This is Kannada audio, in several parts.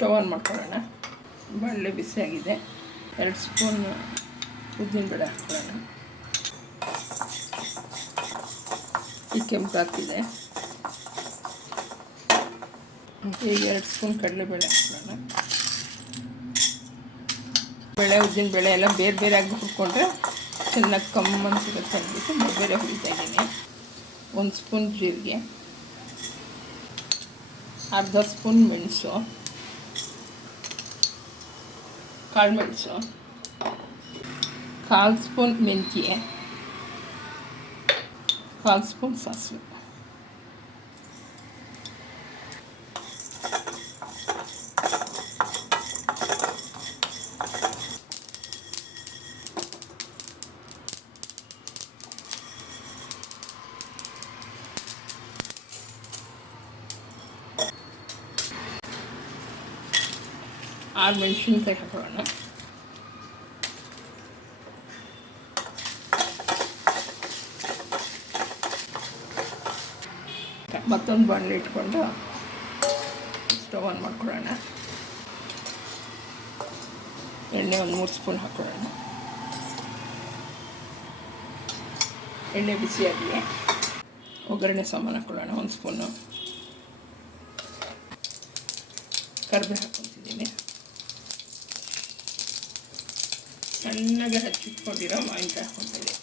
ಸ್ಟವ್ ಆನ್ ಮಾಡ್ಕೊಳ್ಳೋಣ. ಬಾಣಲೆ ಬಿಸಿಯಾಗಿದೆ. 2 ಸ್ಪೂನ್ ಉದ್ದಿನಬೇಳೆ ಹಾಕ್ಕೊಳ್ಳೋಣ. ಈ ಕೆಂಪು ಹಾಕಿದೆ. ಈಗ 2 ಸ್ಪೂನ್ ಕಡಲೆಬೇಳೆ ಹಾಕ್ಕೊಳ್ಳೋಣ. ಬೇಳೆ ಉದ್ದಿನಬೇಳೆ ಎಲ್ಲ ಬೇರೆ ಬೇರೆ ಆಗಿ ಹುರ್ಕೊಂಡ್ರೆ ಚೆನ್ನಾಗಿ ಕಮ್ಮನ್ ಸಿಗುತ್ತೆ ಅಂದ್ಬಿಟ್ಟು ಬೇರೆ ಬೇರೆ ಹುರಿತಾ ಇದ್ದೀನಿ. 1 ಸ್ಪೂನ್ ಜೀರಿಗೆ, ಅರ್ಧ ಸ್ಪೂನ್ ಮೆಣಸು, ಕಾಳು ಮೆಣಸು, 1/4 ಸ್ಪೂನ್ ಮೆಂತ್ಯ, 1/4 ಸ್ಪೂನ್ ಸಾಸಿವೆ. ಆರು ಮೆಣಸಿನ್ಕಾಯಿ ಹಾಕೊಳ್ಳೋಣ. ಮತ್ತೊಂದು ಬಾಣಲೆ ಇಟ್ಕೊಂಡು ಸ್ಟವ್ ಆನ್ ಮಾಡ್ಕೊಳ್ಳೋಣ. ಎಣ್ಣೆ ಒಂದು 3 ಸ್ಪೂನ್ ಹಾಕೊಳ್ಳೋಣ. ಎಣ್ಣೆ ಬಿಸಿಯಾಗಲಿ. ಒಗ್ಗರಣೆ ಸಾಮಾನು ಹಾಕೊಳ್ಳೋಣ. 1 ಸ್ಪೂನು ಕರಿಬೇವು ಹಾಕ್ಕೊತಿದ್ದೀನಿ. ಚೆನ್ನಾಗಿ ಹಚ್ಚಿಟ್ಕೊಂಡಿರೋ ಮಾವಿನಕಾಯಿ ಹಾಕ್ಕೊತಿದ್ದೀನಿ.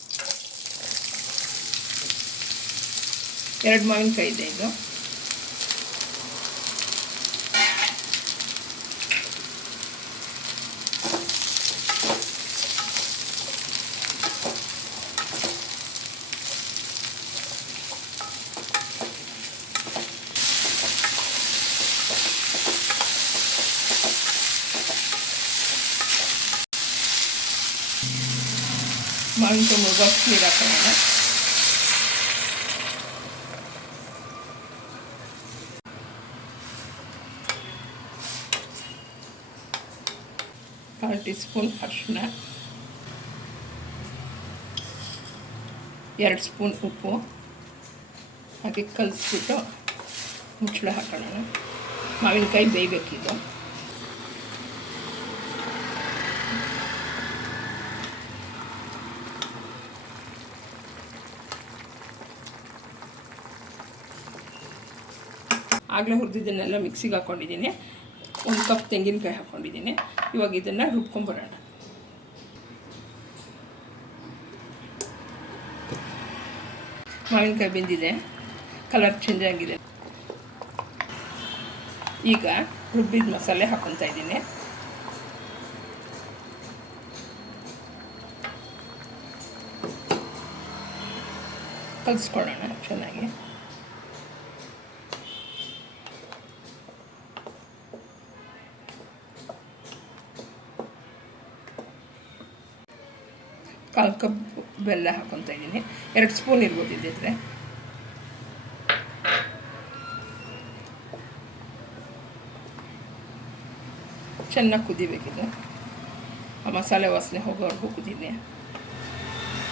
2 ಮಾವಿನಕಾಯಿ ಇದೆ ಇದು. ಮಾವಿನಕಾಯಿ ಮುಳುಗೋಷ್ಟು ನೀರು ಹಾಕೋಣ. ಕಾಲು ಟೀ ಸ್ಪೂನ್ ಅರಿಶಿನ, 2 ಸ್ಪೂನ್ ಉಪ್ಪು ಹಾಕಿ ಕಲಿಸ್ಬಿಟ್ಟು ಮುಚ್ಚಳ ಹಾಕೊಳ್ಳೋಣ. ಮಾವಿನಕಾಯಿ ಬೇಯಬೇಕಿದು. ಆಗಲೇ ಹುರಿದಿದ್ದನ್ನೆಲ್ಲ ಮಿಕ್ಸಿಗೆ ಹಾಕ್ಕೊಂಡಿದ್ದೀನಿ. 1 ಕಪ್ ತೆಂಗಿನಕಾಯಿ ಹಾಕ್ಕೊಂಡಿದ್ದೀನಿ. ಇವಾಗ ಇದನ್ನು ರುಬ್ಕೊಂಬರೋಣ. ಮಾವಿನಕಾಯಿ ಬೆಂದಿದೆ, ಕಲರ್ ಚೇಂಜ್ ಆಗಿದೆ. ಈಗ ರುಬ್ಬಿದ ಮಸಾಲೆ ಹಾಕ್ಕೊತಾ ಇದ್ದೀನಿ. ಕಲಿಸ್ಕೊಳ್ಳೋಣ ಚೆನ್ನಾಗಿ. ಕಾಲು ಕಪ್ ಬೆಲ್ಲ ಹಾಕ್ಕೊತಾ ಇದ್ದೀನಿ. 2 ಸ್ಪೂನ್ ಇರ್ಬೋದು ಇದ್ದಿದ್ರೆ. ಚೆನ್ನಾಗಿ ಕುದಿಬೇಕಿದೆ. ಆ ಮಸಾಲೆ ವಾಸನೆ ಹೋಗೋವರೆಗೂ ಕುದಿದೆ.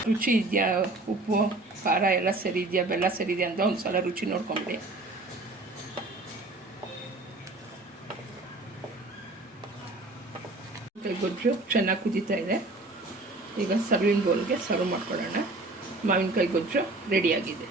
ರುಚಿ ಇದೆಯಾ, ಉಪ್ಪು ಖಾರ ಎಲ್ಲ ಸರಿ ಇದೆಯಾ, ಬೆಲ್ಲ ಸರಿ ಇದೆಯಾ ಅಂತ ಒಂದು ಸಲ ರುಚಿ ನೋಡ್ಕೊಂಬಿಡಿ. ಗೊಜ್ಜು ಚೆನ್ನಾಗಿ ಕುದೀತಾ ಇದೆ. ಈಗ ಸರ್ವಿಂಗ್ ಬೌಲ್ಗೆ ಸರ್ವ್ ಮಾಡ್ಕೊಳ್ಳೋಣ. ಮಾವಿನಕಾಯಿ ಗೊಜ್ಜು ರೆಡಿಯಾಗಿದೆ.